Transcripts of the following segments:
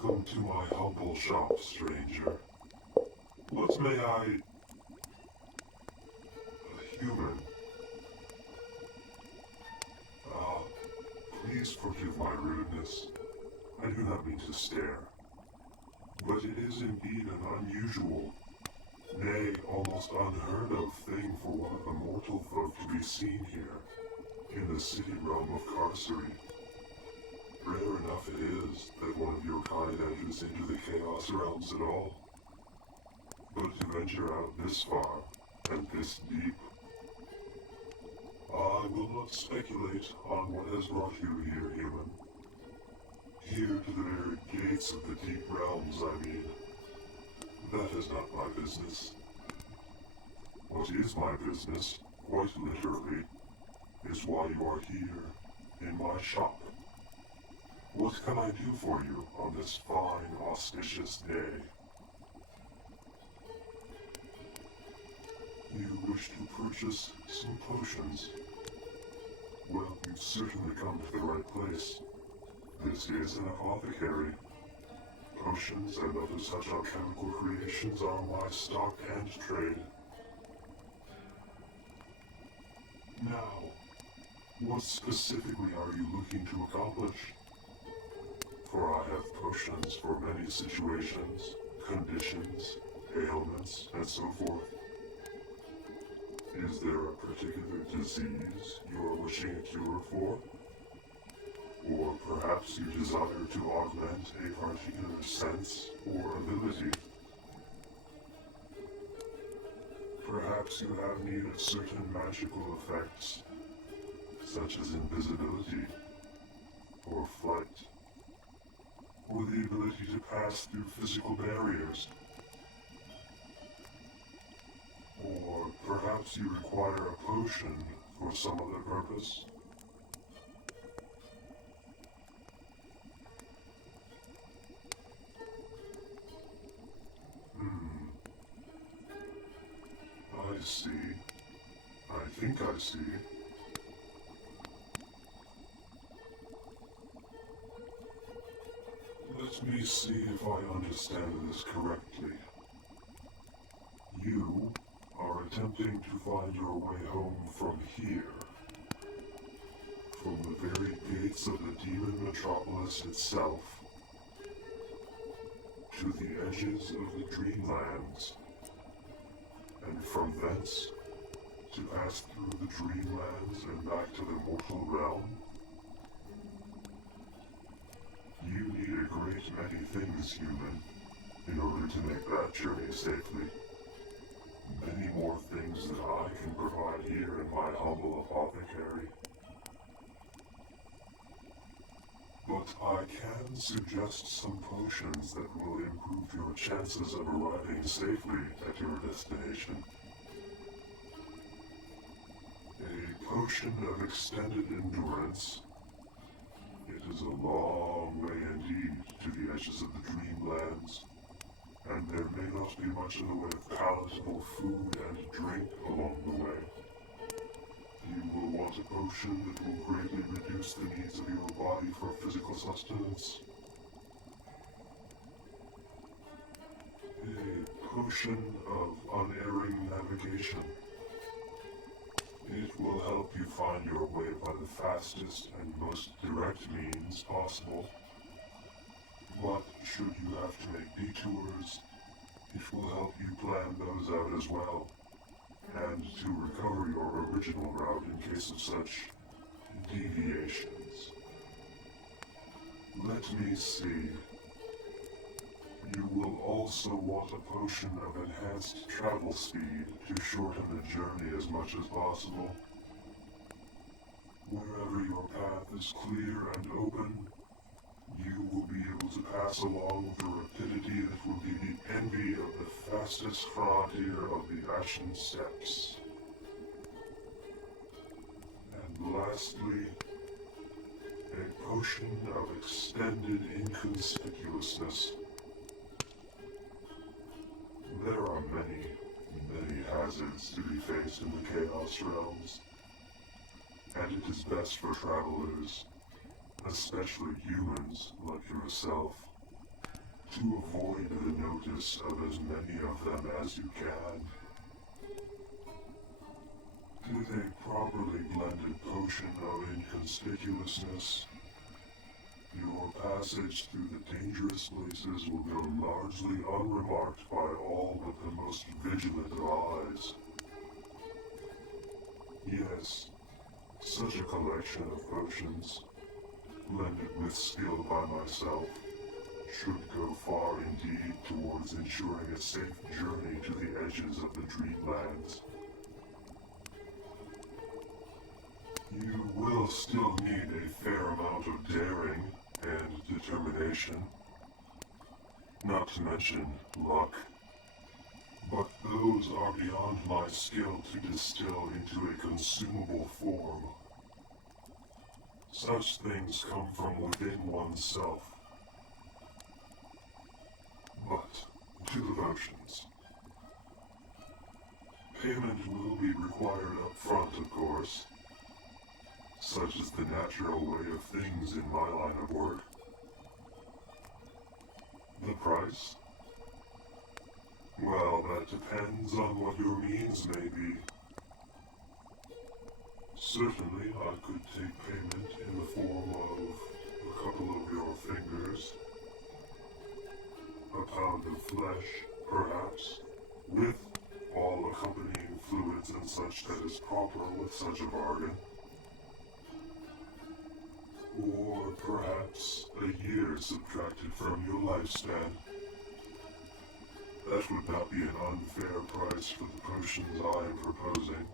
Welcome to my humble shop, stranger. What may I... A human. Please forgive my rudeness. I do not mean to stare. But it is indeed an unusual, nay, almost unheard of thing for one of the mortal folk to be seen here, in the city realm of Carcery. Rare enough it is that one of your kind enters into the Chaos Realms at all. But to venture out this far, and this deep, I will not speculate on what has brought you here, human. Here to the very gates of the deep realms, I mean. That is not my business. What is my business, quite literally, is why you are here, in my shop. What can I do for you on this fine, auspicious day? You wish to purchase some potions? Well, you've certainly come to the right place. This is an apothecary. Potions and other such alchemical creations are my stock and trade. Now, what specifically are you looking to accomplish? For I have potions for many situations, conditions, ailments, and so forth. Is there a particular disease you are wishing a cure for? Or perhaps you desire to augment a particular sense or ability? Perhaps you have need of certain magical effects, such as invisibility, or flight, or the ability to pass through physical barriers. Or perhaps you require a potion for some other purpose. I see. I think I see. Let me see if I understand this correctly. You are attempting to find your way home from here. From the very gates of the demon metropolis itself. To the edges of the dreamlands. And from thence, to pass through the dreamlands and back to the mortal realm. You need a great many things, human, in order to make that journey safely. Many more things that I can provide here in my humble apothecary. But I can suggest some potions that will improve your chances of arriving safely at your destination. A potion of extended endurance. It is a long way indeed to the edges of the dreamlands, and there may not be much in the way of palatable food and drink along the way. You will want a potion that will greatly reduce the needs of your body for physical sustenance. A potion of unerring navigation. It will help you find your way by the fastest and most direct means possible. But should you have to make detours, it will help you plan those out as well, and to recover your original route in case of such deviations. Let me see. You will also want a potion of enhanced travel speed to shorten the journey as much as possible. Wherever your path is clear and open, you will be able to pass along with a rapidity that will be the envy of the fastest frontier of the Ashen Steppes. And lastly, a potion of extended inconspicuousness. There are many, many hazards to be faced in the Chaos Realms, and it is best for travelers, especially humans like yourself, to avoid the notice of as many of them as you can. With a properly blended potion of inconspicuousness, your passage through the dangerous places will go largely unremarked by all but the most vigilant of eyes. Yes, such a collection of potions, blended with skill by myself, should go far indeed towards ensuring a safe journey to the edges of the Dreamlands. You will still need a fair amount of daring and determination, not to mention luck, but those are beyond my skill to distill into a consumable form. Such things come from within oneself. But to the potions. Payment will be required up front, of course. Such is the natural way of things in my line of work. The price? Well, that depends on what your means may be. Certainly, I could take payment in the form of a couple of your fingers, a pound of flesh, perhaps, with all accompanying fluids and such that is proper with such a bargain. Or perhaps a year subtracted from your lifespan. That would not be an unfair price for the potions I am proposing.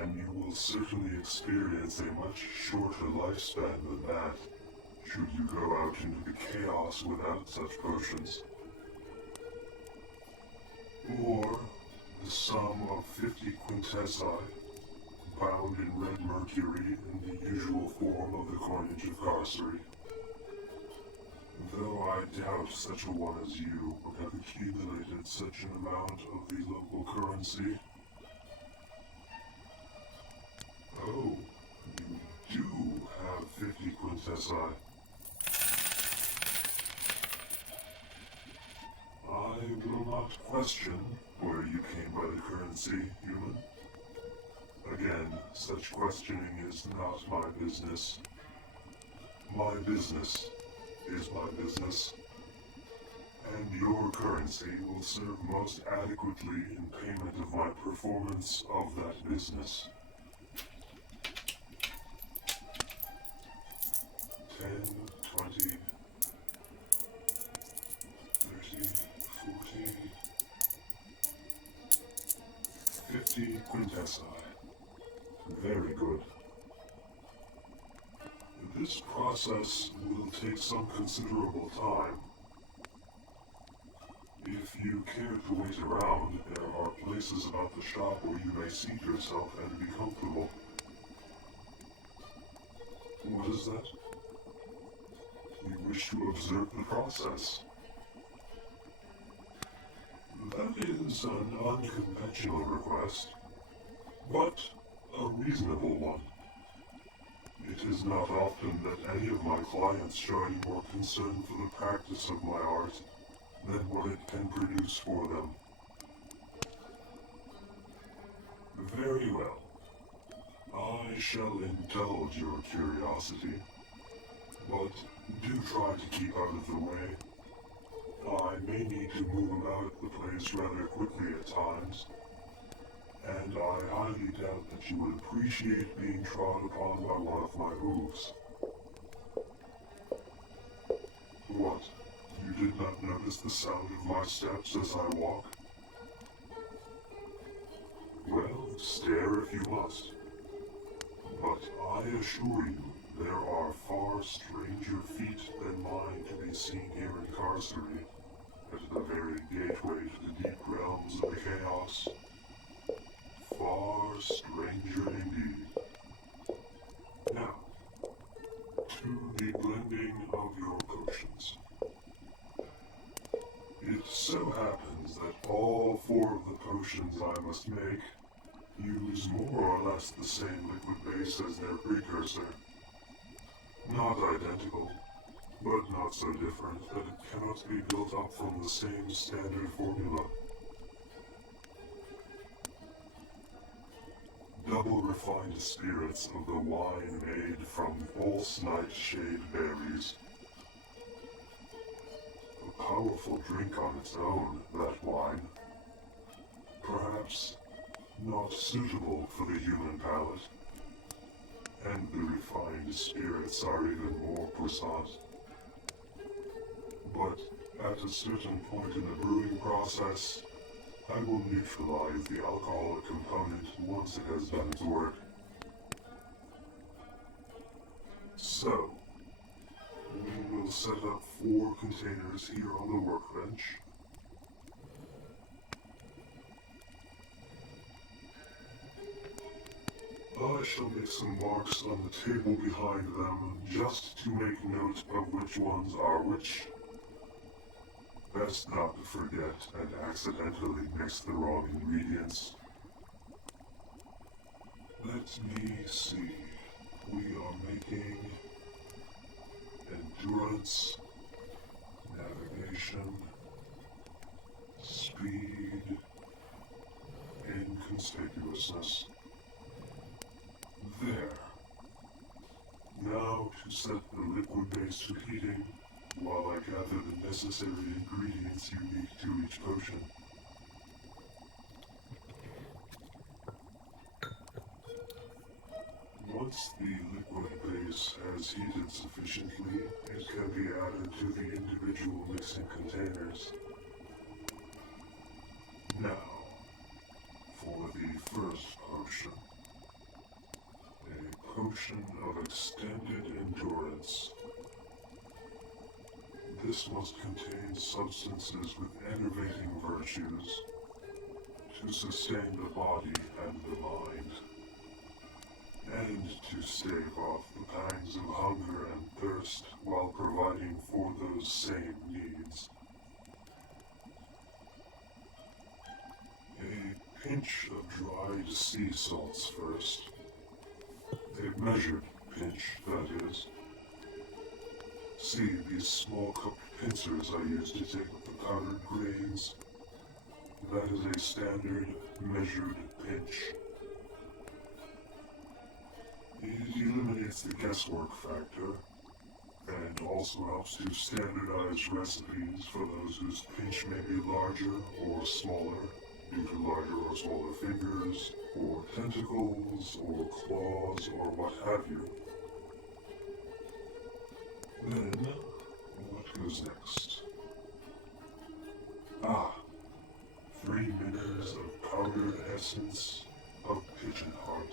And you will certainly experience a much shorter lifespan than that, should you go out into the chaos without such potions. Or the sum of 50 quintessi, bound in red mercury in the usual form of the coinage of Carcery. Though I doubt such a one as you would have accumulated such an amount of the local currency. Oh, you do have 50 quintessi. I will not question where you came by the currency, human. Again, such questioning is not my business. My business is my business, and your currency will serve most adequately in payment of my performance of that business. 10, 20, 30, 40, 50 quintessi. Very good. This process will take some considerable time. If you care to wait around, there are places about the shop where you may seat yourself and be comfortable. What is that? You wish to observe the process. That is an unconventional request, but a reasonable one. It is not often that any of my clients show any more concern for the practice of my art than what it can produce for them. Very well. I shall indulge your curiosity, but do try to keep out of the way. I may need to move about the place rather quickly at times, and I highly doubt that you would appreciate being trod upon by one of my hooves. What? You did not notice the sound of my steps as I walk? Well, stare if you must. But I assure you, there are far stranger feet than mine to be seen here in Carcery, at the very gateway to the deep realms of the chaos. Far stranger indeed. Now, to the blending of your potions. It so happens that all 4 of the potions I must make use more or less the same liquid base as their precursor. Not identical, but not so different that it cannot be built up from the same standard formula. Double refined spirits of the wine made from false nightshade berries. A powerful drink on its own, that wine. Perhaps not suitable for the human palate. And the refined spirits are even more puissant. But at a certain point in the brewing process, I will neutralize the alcoholic component once it has done its work. So, we will set up 4 containers here on the workbench. I shall make some marks on the table behind them, just to make note of which ones are which. Best not to forget and accidentally mix the wrong ingredients. Let me see. We are making endurance, navigation, speed, inconspicuousness. There. Now to set the liquid base to heating, while I gather the necessary ingredients unique to each potion. Once the liquid base has heated sufficiently, it can be added to the individual mixing containers. Now, for the first potion. A potion of extended endurance. This must contain substances with enervating virtues to sustain the body and the mind, and to stave off the pangs of hunger and thirst while providing for those same needs. A pinch of dried sea salts first. A measured pinch, that is. See these small cupped pincers I use to take up the powdered grains? That is a standard measured pinch. It eliminates the guesswork factor, and also helps to standardize recipes for those whose pinch may be larger or smaller, due to larger or smaller fingers, or tentacles, or claws, or what have you. Then, what goes next? 3 minims of powdered essence of pigeon heart.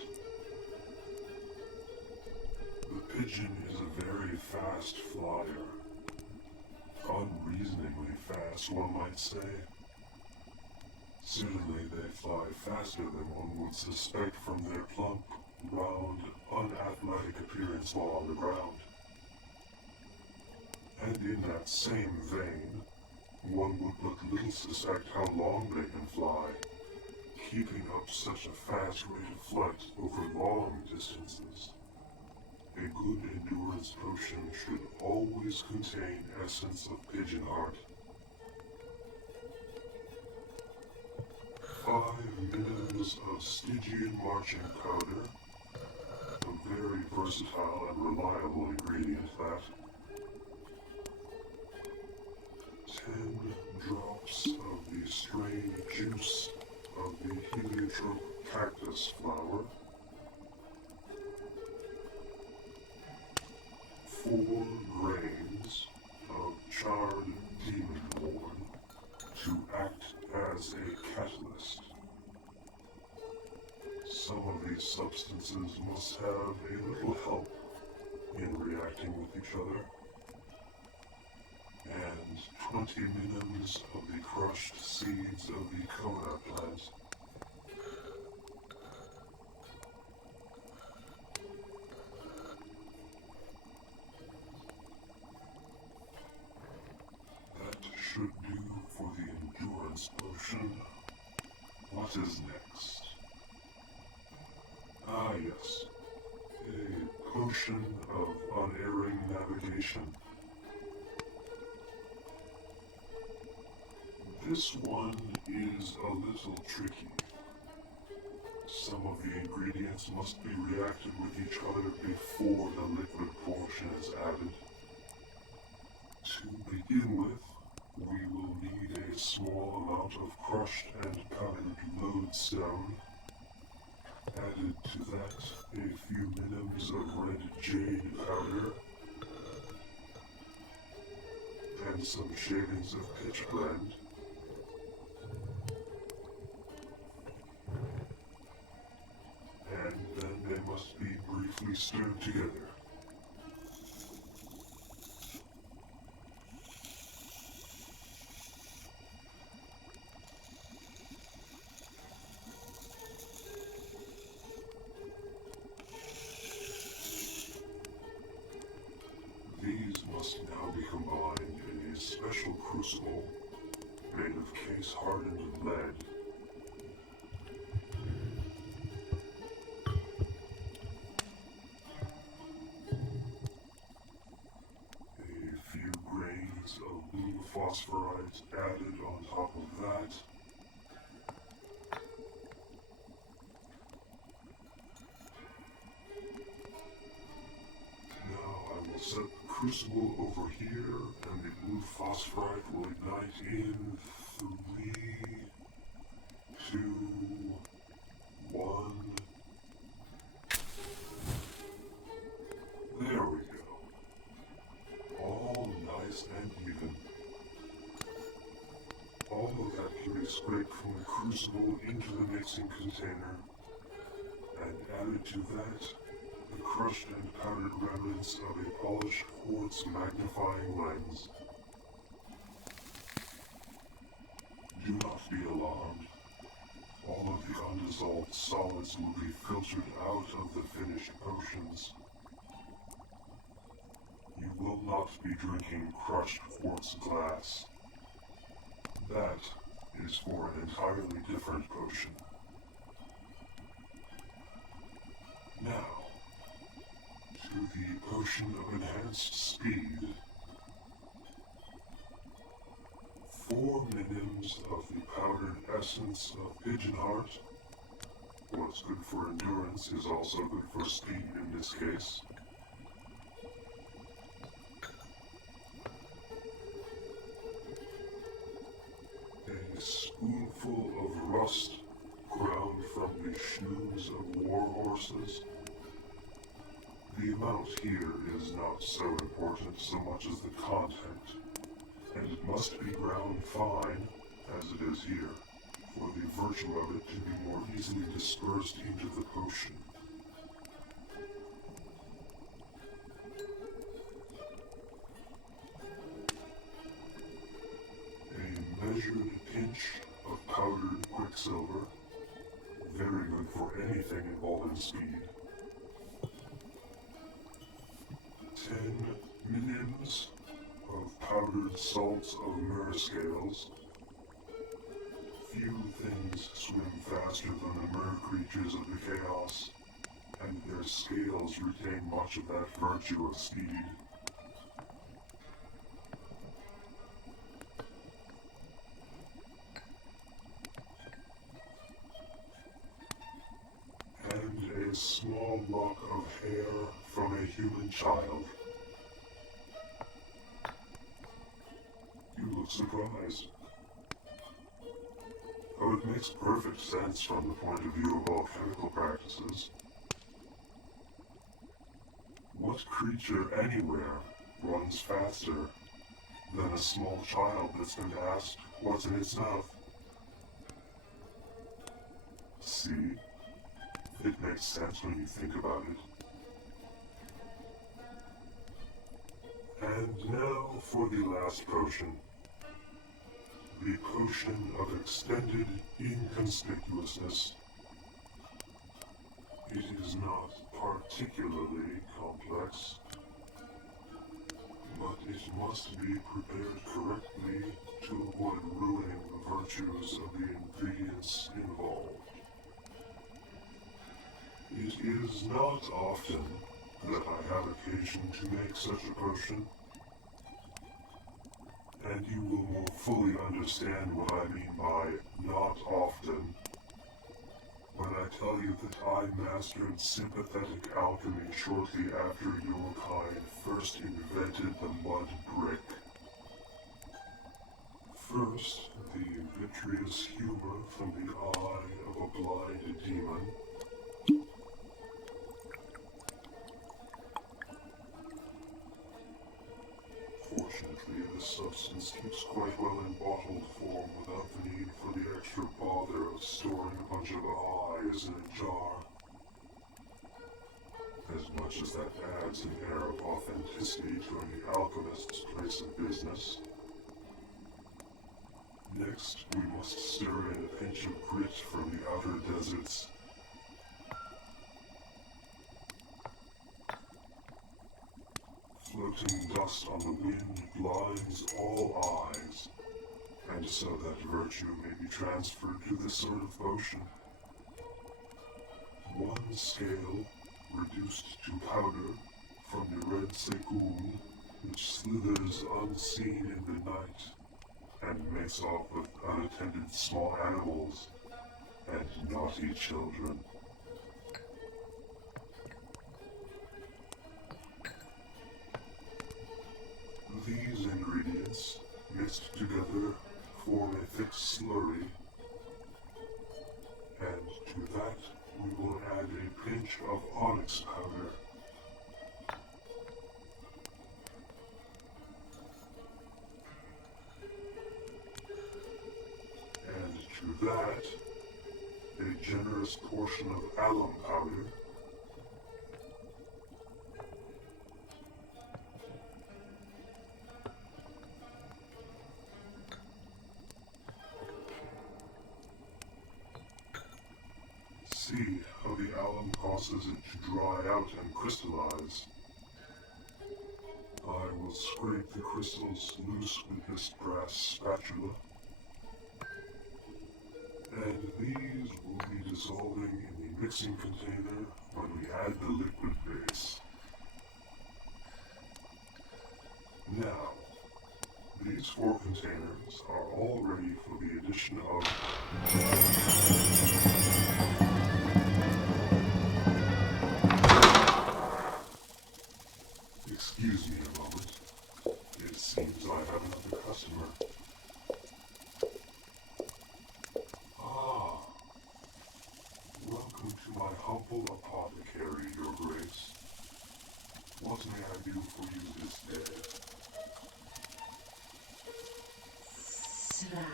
The pigeon is a very fast flyer. Unreasonably fast, one might say. Certainly they fly faster than one would suspect from their plump, round, unathletic appearance while on the ground. And in that same vein, one would but little suspect how long they can fly, keeping up such a fast rate of flight over long distances. A good endurance potion should always contain essence of pigeon heart. 5 minims of Stygian marching powder, a very versatile and reliable ingredient that. 10 drops of the strained juice of the heliotrope cactus flower. 4 grains of charred demon horn to act as a catalyst. Some of these substances must have a little help in reacting with each other. And 20 minims of the crushed seeds of the coconut plant. That should do for the endurance potion. What is next? Yes. A potion of unerring navigation. This one is a little tricky. Some of the ingredients must be reacted with each other before the liquid portion is added. To begin with, we will need a small amount of crushed and powdered lodestone. Added to that, a few minims of red jade powder, and some shavings of pitch blende. And then they must be briefly stirred together. These must now be combined in a special crucible made of case-hardened lead. A few grains of blue phosphorite added on top of that. Set the crucible over here, and the blue phosphorite will ignite in 3, 2, 1. There we go. All nice and even. All of that can be scraped from the crucible into the mixing container, and added to that, the crushed and powdered remnants of a polished quartz magnifying lens. Do not be alarmed. All of the undissolved solids will be filtered out of the finished potions. You will not be drinking crushed quartz glass. That is for an entirely different potion. Now, to the potion of enhanced speed. 4 minims of the powdered essence of pigeon heart. What's good for endurance is also good for speed in this case. A spoonful of rust ground from the shoes of war horses. The amount here is not so important so much as the content, and it must be ground fine, as it is here, for the virtue of it to be more easily dispersed into the potion. A measured pinch of powdered quicksilver, very good for anything involving speed. 10 minims of powdered salts of myrrh scales. Few things swim faster than the myrrh creatures of the chaos, and their scales retain much of that virtue of speed. And a small lock of hair from a human child. You look surprised. Oh, it makes perfect sense from the point of view of alchemical practices. What creature anywhere runs faster than a small child that's been asked what's in its mouth? See? It makes sense when you think about it. And now for the last potion. The potion of extended inconspicuousness. It is not particularly complex, but it must be prepared correctly to avoid ruining the virtues of the ingredients involved. It is not often that I have occasion to make such a potion, and you will more fully understand what I mean by not often when I tell you that I mastered sympathetic alchemy shortly after your kind first invented the mud brick. First, the vitreous humor from the eye of a blind demon. Fortunately, this substance keeps quite well in bottled form without the need for the extra bother of storing a bunch of eyes in a jar. As much as that adds an air of authenticity to any alchemist's place of business. Next, we must stir in a pinch of grit from the outer deserts. Floating dust on the wind blinds all eyes, and so that virtue may be transferred to this sort of potion. One scale, reduced to powder, from the red secool, which slithers unseen in the night, and makes off with unattended small animals and naughty children. These ingredients, mixed together, form a thick slurry, and to that we will add a pinch of onyx powder. And to that, a generous portion of alum powder. See how the alum causes it to dry out and crystallize. I will scrape the crystals loose with this brass spatula, and these will be dissolving in the mixing container when we add the liquid base. Now, these 4 containers are all ready for the addition of Excuse me a moment. It seems I have another customer. Ah. Welcome to my humble apothecary, Your Grace. What may I do for you this day? Sra,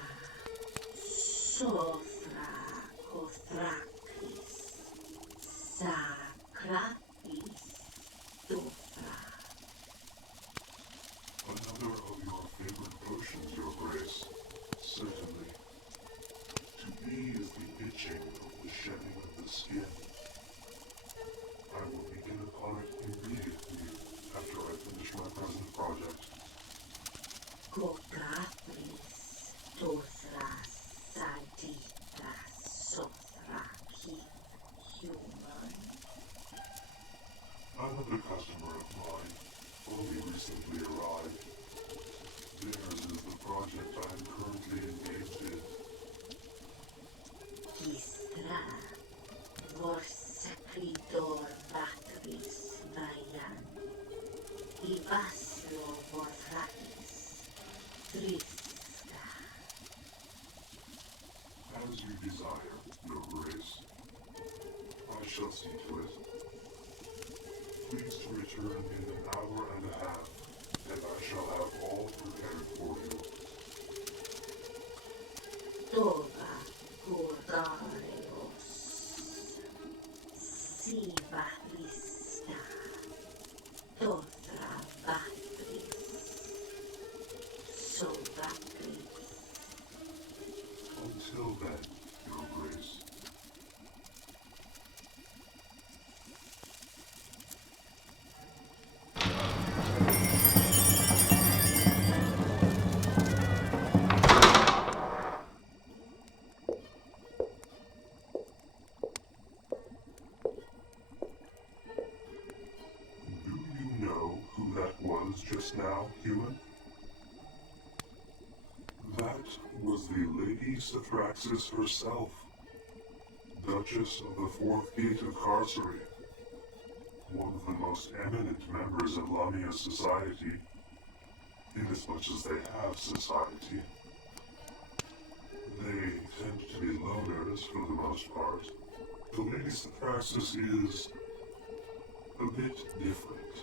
sofra, kothrakis, sakrapis, dofra. Another of your favorite potions, Your Grace. Certainly. To ease the itching of the shedding of the skin. I will begin upon it immediately after I finish my present project. Kurkareos, dothras, saditras, sothraki, human. Another customer of mine, only recently arrived. Theirs is the project I am currently engaged in. Gistra, vorsacridor vacris vayan, ibaslo vorthrakis, triska. As you desire, Your Grace. I shall see to it. Please to return in an hour and a half, and I shall have all prepared for you. Tova Kurkareos, siva lista, dothra vacris, sovacris. Until then, Your Grace. Do you know who that was just now, human? was the Lady Sithraxis herself, Duchess of the Fourth Gate of Carcery, one of the most eminent members of Lamia society, inasmuch as they have society. They tend to be loners for the most part. The Lady Sithraxis is a bit different.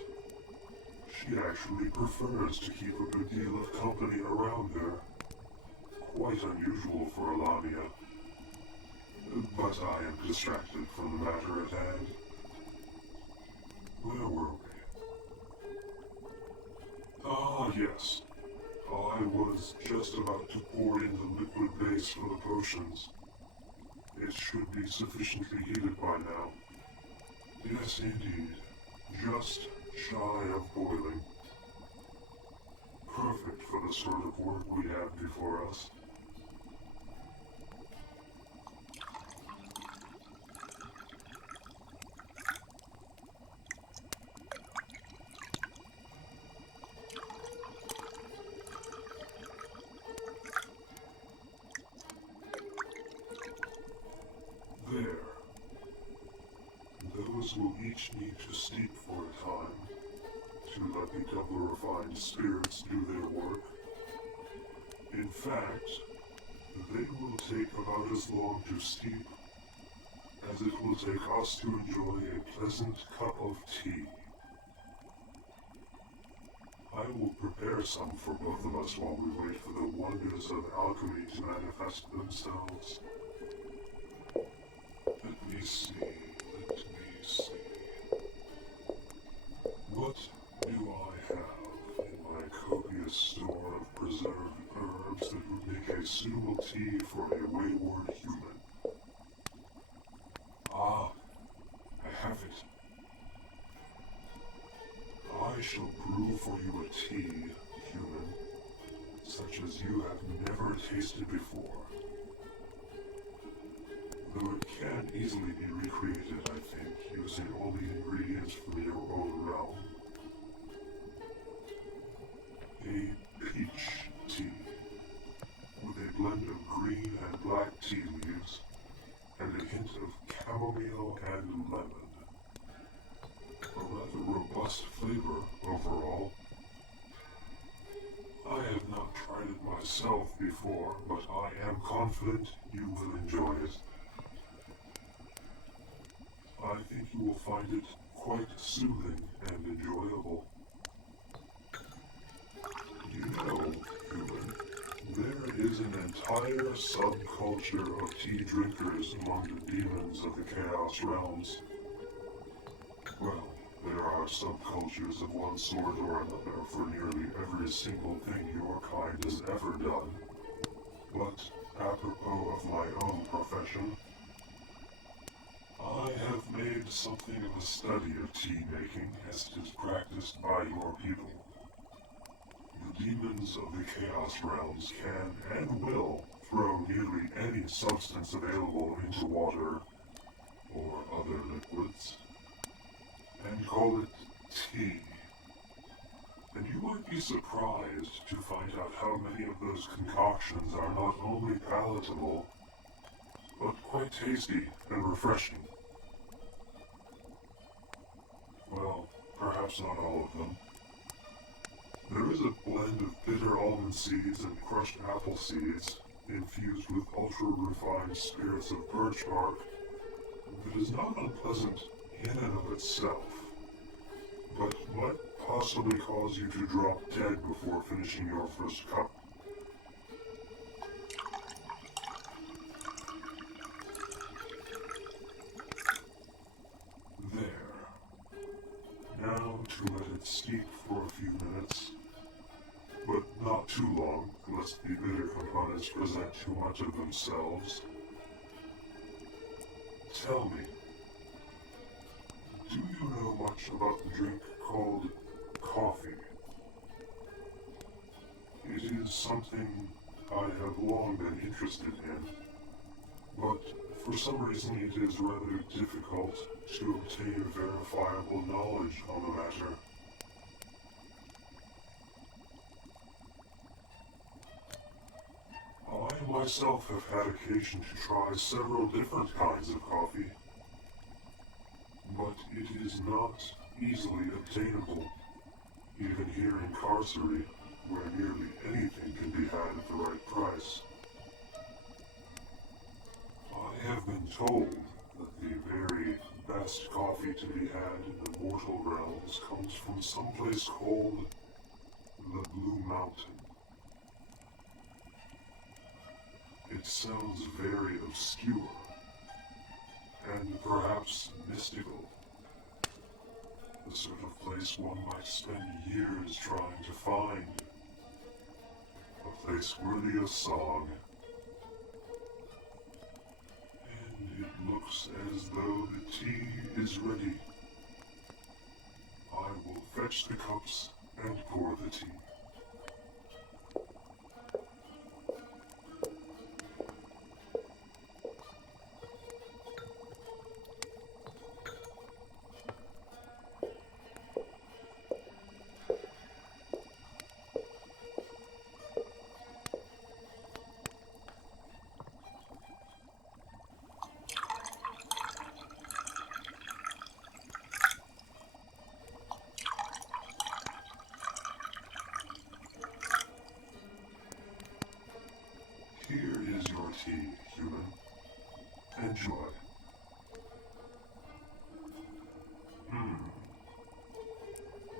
She actually prefers to keep a good deal of company around her. Quite unusual for a Lamia. But I am distracted from the matter at hand. Where were we? Ah, yes. I was just about to pour in the liquid base for the potions. It should be sufficiently heated by now. Yes, indeed. Just shy of boiling. Perfect for the sort of work we have before us. There. Those will each need to steep for a time, to let the double refined spirits do their work. In fact, they will take about as long to steep as it will take us to enjoy a pleasant cup of tea. I will prepare some for both of us while we wait for the wonders of alchemy to manifest themselves. Let me see. What do I have in my copious store of preserved herbs that would make a suitable tea for a wayward human? Ah, I have it. I shall brew for you a tea, human, such as you have never tasted before. Though it can easily be recreated, I think, using all the ingredients from your own realm. A peach tea, with a blend of green and black tea leaves, and a hint of chamomile and lemon. A rather robust flavor overall. I have not tried it myself before, but I am confident you will enjoy it. I think you will find it quite soothing and enjoyable. You know, human, there is an entire subculture of tea drinkers among the demons of the Chaos Realms. Well, there are subcultures of one sort or another for nearly every single thing your kind has ever done. But, apropos of my own profession, I have made something of a study of tea making as it is practiced by your people. The demons of the Chaos Realms can and will throw nearly any substance available into water or other liquids and call it tea. And you might be surprised to find out how many of those concoctions are not only palatable, but quite tasty and refreshing. Well, perhaps not all of them. There is a blend of bitter almond seeds and crushed apple seeds, infused with ultra-refined spirits of birch bark, that is not unpleasant in and of itself, but might possibly cause you to drop dead before finishing your first cup. Now to let it steep for a few minutes, but not too long, lest the bitter components present too much of themselves. Tell me, do you know much about the drink called coffee? It is something I have long been interested in, but for some reason it is rather difficult to obtain verifiable knowledge on the matter. I myself have had occasion to try several different kinds of coffee, but it is not easily obtainable, even here in Carcery, where nearly anything can be had at the right price. I have been told that the very best coffee to be had in the mortal realms comes from someplace called the Blue Mountain. It sounds very obscure, and perhaps mystical. The sort of place one might spend years trying to find. A place worthy of song. And it looks as though the tea is ready. I will fetch the cups and pour the tea. Here is your tea, human. Enjoy.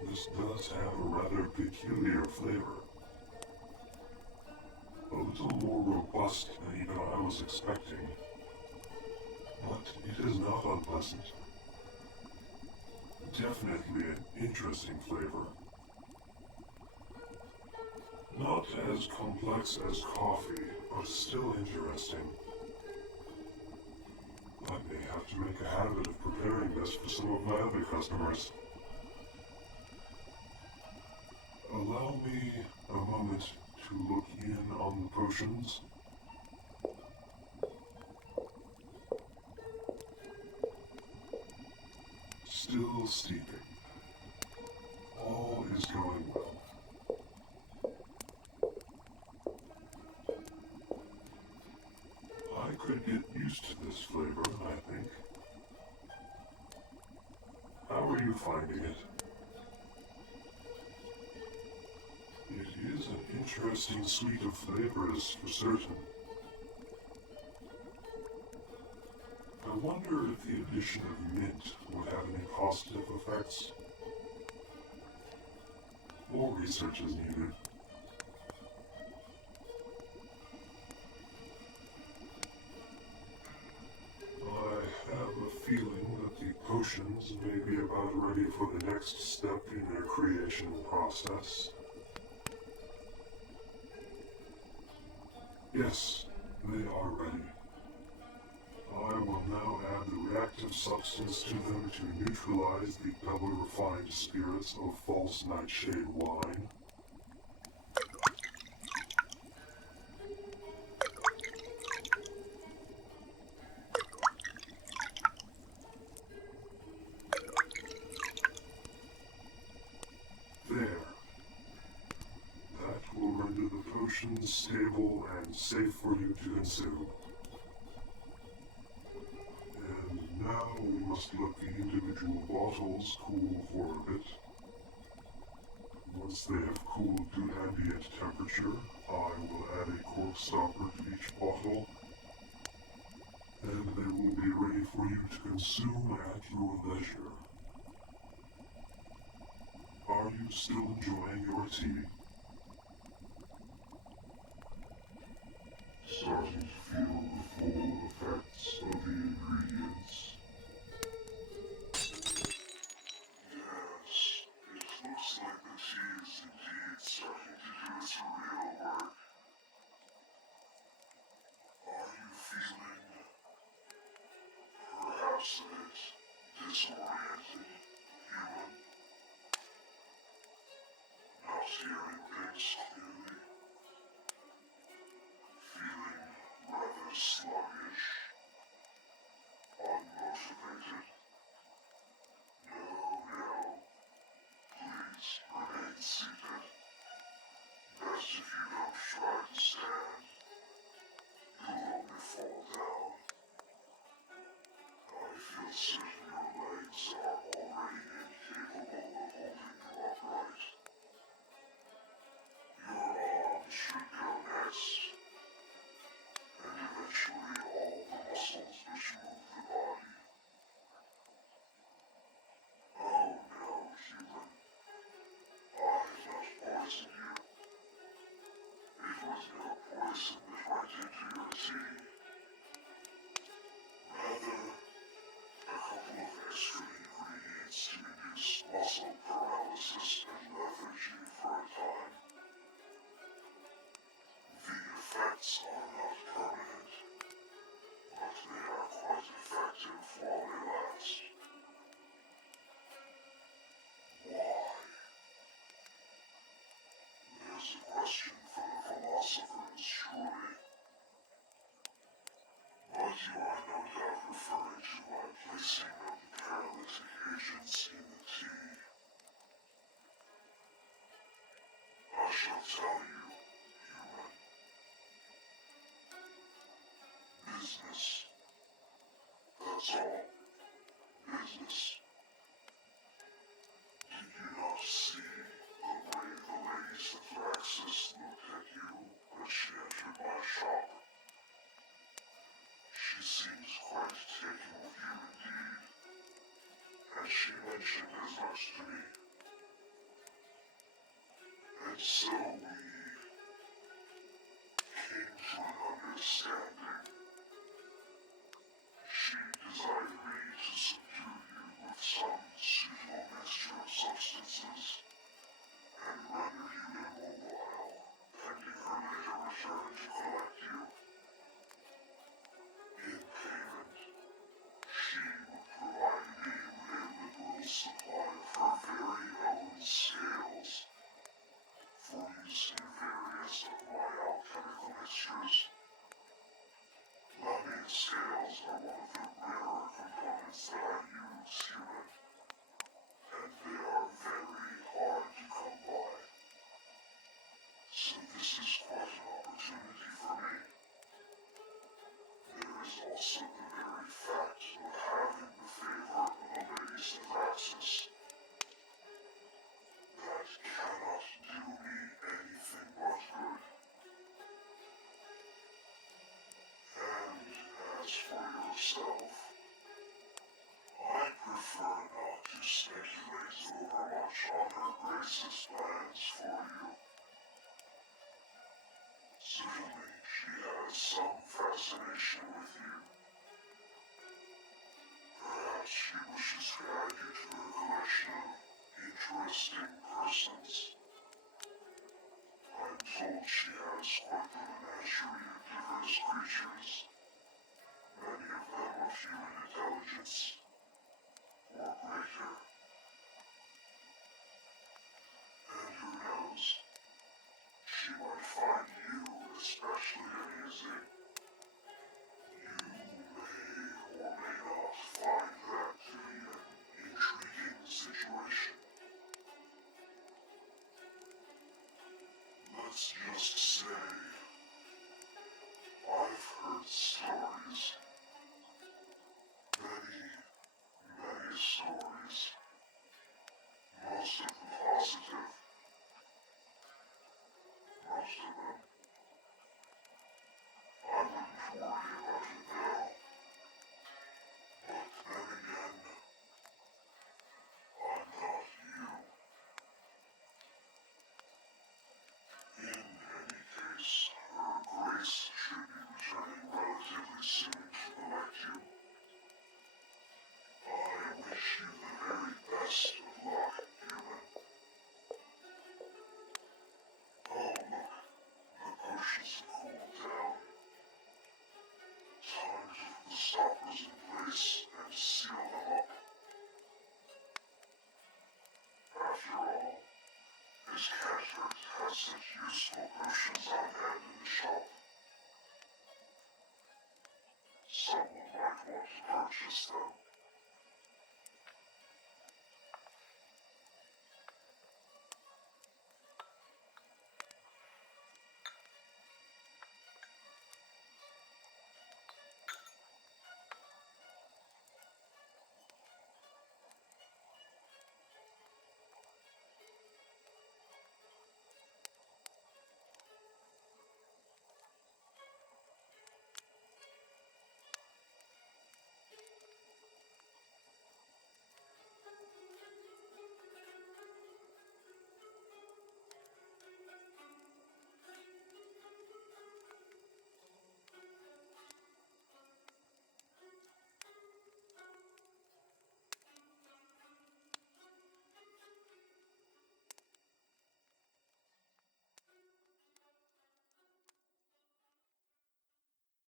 This does have a rather peculiar flavor. A little more robust than even I was expecting. But it is not unpleasant. Definitely an interesting flavor. Not as complex as coffee, but still interesting. I may have to make a habit of preparing this for some of my other customers. Allow me a moment to look in on the potions. Still steeping. All is going well. I could get used to this flavor, I think. How are you finding it? It is an interesting suite of flavors for certain. I wonder if the addition of mint would have any positive effects. More research is needed. I have a feeling that the potions may be about ready for the next step in their creation process. Yes, they are ready. I will now add the reactive substance to them to neutralize the double refined spirits of false nightshade wine. There. That will render the potions stable and safe for you to consume. And now we must let the individual bottles cool for a bit. Once they have cooled to ambient temperature, I will add a cork stopper to each bottle, and they will be ready for you to consume at your leisure. Are you still enjoying your tea? Starting to feel the full effects of the ingredients. Yes, it looks like the tea is indeed starting to do its real work. Are you feeling perhaps a bit disoriented, human? Not hearing things clearly? Feeling rather sluggish? Unmotivated? No. Please remain seated. Best if you don't try to stand. not permanent, but they are quite effective while they last. Why? There's a question for the philosophers, surely. But you are no doubt referring to my placing of the paralytic agents in the tea. I shall tell you, human. Business. That's all. Business. Did you not see the way the ladies of Praxis looked at you when she entered my shop? She seems quite taken with you indeed, and she mentioned as much to me. And so we came to an understanding. She desired me to subdue you with some suitable mixture of substances and render you immobile, pending her later return to collect you. In payment, she would provide me with a liberal supply of her very own scales for use in various of my alchemical mixtures. Lamine scales are one of the rarer components that I use, human, and they are very hard to come by. So this is quite an opportunity for me. There is also the very fact of having the favor of the ladies of Praxis. That cannot do me anything but good. And as for yourself, I prefer not to speculate overmuch on her Grace's plans for you. Certainly, she has some fascination with you. Perhaps she wishes to add you to her collection of interesting persons. I'm told she has quite the menagerie of diverse creatures, many of them of human intelligence, or greater. And who knows, she might find you especially amusing. You may or may not find that to be an intriguing situation. Let's just say, I've heard stories. Many stories. Most of them positive. Most of them. I wouldn't worry about it now. But then again, I'm not you. In any case, her Grace should be returning relatively soon to collect you. I wish you the very best of luck, human. Oh, look, the potions have cooled down. Time to put the stoppers in place and seal them up. After all, this cat hurt has such useful potions on hand in the shop. Someone might want to purchase them.